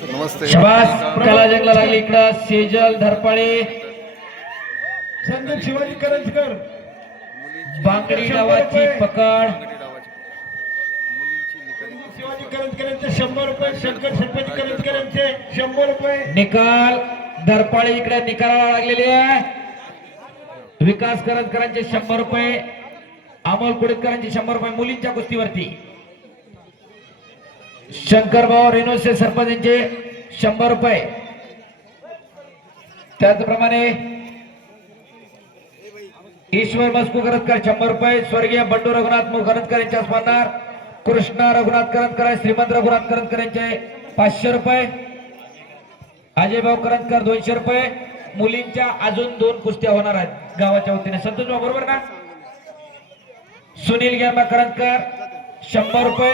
त्याला जंगला लागली इकडं. सेजल धरपाळे संदीप शिवाजी करंजकर. बांगडी डावाची पकड. मुलींची निकाली शिवाजी करंजकर यांचे शंभर रुपये शंकर करंजकर यांचे शंभर रुपये. निकाल धरपाळे इकडे निकालाला लागलेले आहे. विकास करंजकरांचे शंभर रुपये अमोल कुडेकरांचे शंभर रुपये मुलींच्या कुस्तीवरती. शंकरभाऊ रेणुसे सरपंच यांचे शंभर रुपये. त्याचप्रमाणे ईश्वर मस्कू करतकर शंभर रुपये. स्वर्गीय बंडू रघुनाथ मुखरतकर यांच्या स्मरणार कृष्णा रघुनाथ करंदकर श्रीमंत रघुनाथ करंदकर यांचे पाचशे रुपये. अजय भाऊ करंदकर दोनशे रुपये. मुलींच्या अजून दोन कुस्त्या होणार आहेत गावाच्या वतीने. संतोष भाऊ बरोबर ना? सुनील ग्याबा करंदकर शंभर रुपये.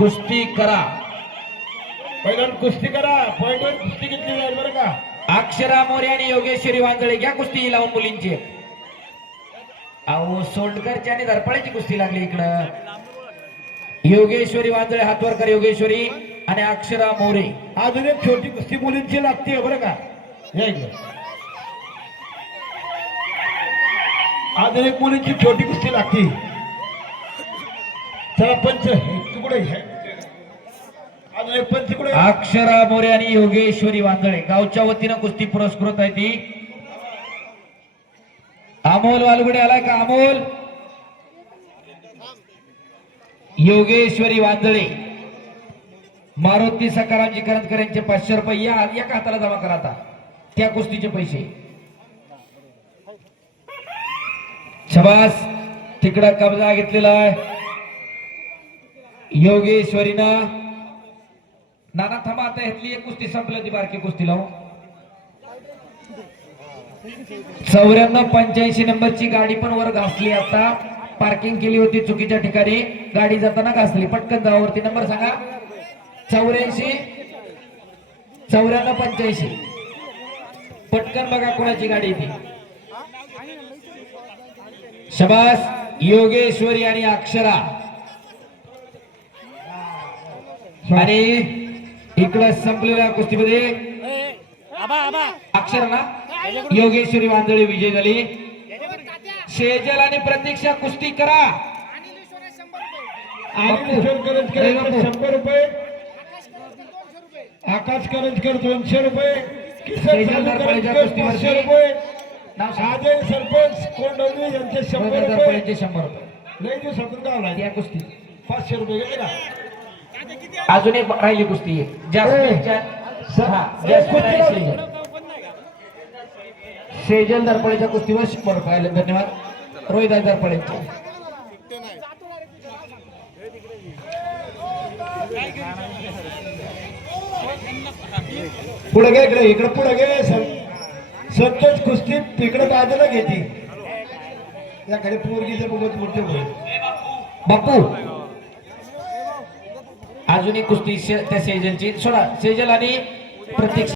कुस्ती करा. पहिल्यांदा कुस्ती करा. पहिल्यांदा कुस्ती घेतली जाईल बरं का? अक्षरा मोरे आणि योगेश्वरी वांजळे घ्या कुस्ती लावून मुलींची. अहो सोंडकरची आणि धरपळ्याची कुस्ती लागली इकडं. योगेश्वरी वांजळे हातवरकर योगेश्वरी आणि अक्षरा मोरे. अजून एक छोटी कुस्ती मुलींची लागते बरं का? या अजून एक मुलींची छोटी कुस्ती लागते. चला पंच तू कुठे आहे? अजून एक पंच कुठे आहे? अक्षरा मोरे आणि योगेश्वरी वांजळे. गावच्या वतीनं कुस्ती पुरस्कृत आहे ती. अमोल वालगुडे आलाय का? अमोल? योगेश्वरी वांजळे. मारुती सकारामजी करंदकर यांचे पाचशे रुपये या एका हाताला जमा करा आता. त्या कुस्तीचे पैसे. शबास. तिकडं कब्जा घेतलेला आहे. योगेश्वरीनं नाना थांबा आता ह्यातली एक कुस्ती संपलं ती बारकी कुस्ती लावून. चौऱ्याण्णव पंच्याऐंशी नंबरची गाडी पण वर घासली आता. पार्किंग केली होती चुकीच्या ठिकाणी. गाडी जाताना घासली. पटकन जावावरती नंबर सांगा. चौऱ्याऐंशी चौऱ्याण्णव पंच्याऐंशी. पटकन बघा कोणाची गाडी ती. शबास योगेश्वरी आणि अक्षरा. आणि इकडं संपलेल्या कुस्तीमध्ये अक्षर ना? योगेश्वरी वांजळे विजय झाली. शेजल आणि प्रतीक्षा कुस्ती करा. शंभर रुपये. आकाश करंजकर दोनशे रुपये. पाचशे रुपये. अजय सरपंच कोंडवली यांचे शंभर रुपये. शंभर रुपये. लई दिवसातून गावला त्या कुस्ती. पाचशे रुपये अजून एक राहिली कुस्ती. सेजल दरपळेच्या कुस्तीवर शंभर रुपये आले धन्यवाद. रोहित दरपळेचे पुढे गे इकडे इकडे पुढे गे संतोष कुस्ती तिकडे बाजूला घेते. याकडे पोरगीचे बघत मोठे बापू. अजून एक कुस्ती त्या सेजलची सोडा सेजल आणि प्रतीक्षा